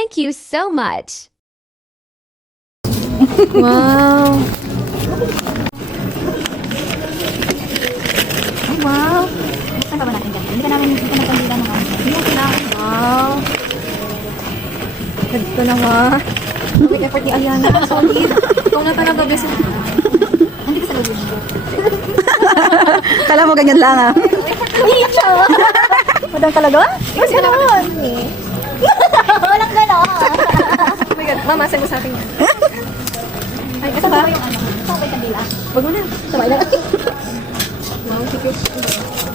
Thank you so much. Wow. Ay, wow. Buksan pa ba natin dyan? Hindi ka nagpandila ng ano. Hindi natin lang. Wow. Ganito naman. May effort ni Aliana. Solid. Ikaw na talaga, best. Hindi ka sa lobby. Kala mo ganyan lang ah. Umiyak siya. Madang talaga? Yes, gano'n. Walang gano'n. Oh my God. Mama, send mo sa akin yan. Ay, kasama ba yung ano? Kasama ba yung kandila? Wag mo na. Sabay na. Wow, sige.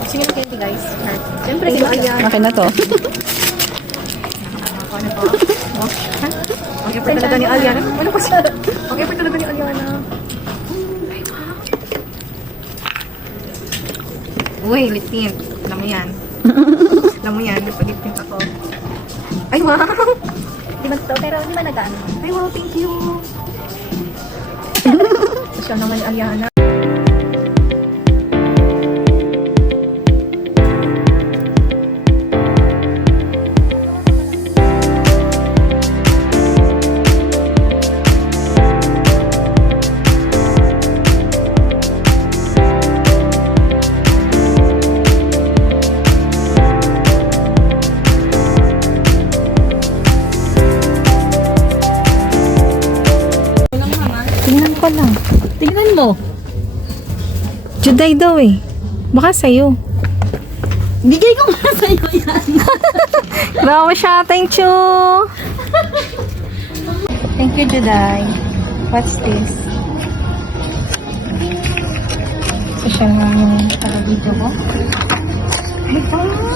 Sige ng candy, guys. Siyempre, si Aliana. Akin na to. Okay pa talaga ni Aliana. Ano pa siya? Okay pa talaga ni Aliana. Uy, lip tint. Alam mo yan. Alam mo yan. Nagpa-lip tint ako. Ay, wow! Di ba ito? Pero di ba nag-ano? Ay, wow, thank you. Siya naman ni Aliana. Tingnan ko lang. Tingnan mo. Juday daw eh. Baka sa'yo. Bigay ko nga sa'yo yan. Bravo siya. Thank you. Thank you, Juday. What's this? Social nga yung taga-video ko. Ay, thank you.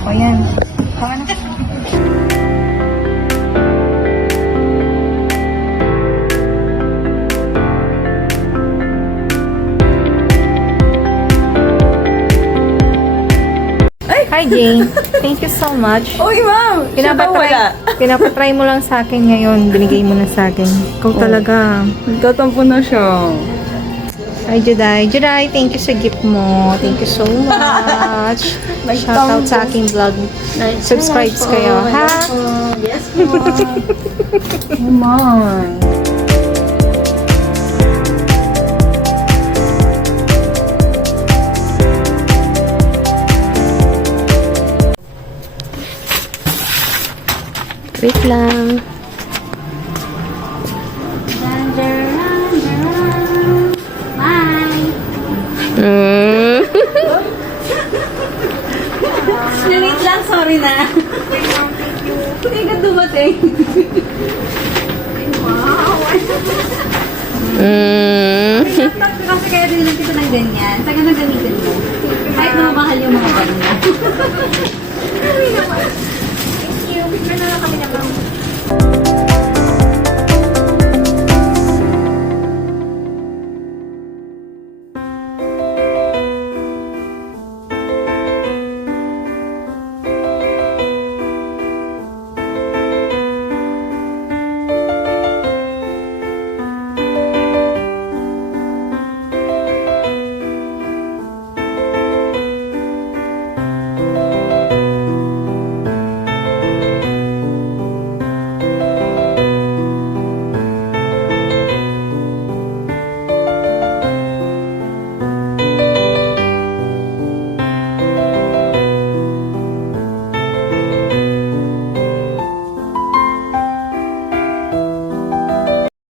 O yan. Tawa na. Hi, Jane. Thank you so much. Uy, ma'am! Pinapatry mo lang sa akin ngayon. Binigay mo na sa akin. Ikaw talaga. Nagtatampo na siya. Hi, Juday. Juday, thank you sa gift mo. Thank you so much. Shoutout sa aking vlog. Subscribe kayo, ha? Yes po. Come on. Wait lang. Wait lang, sorry na. Hindi ka dumating. Kasi kaya din natin ito ng ganyan. Saka na gamitin mo. Kahit na mahal yung mga ganyan. Thank you. Picture na lang kami naman.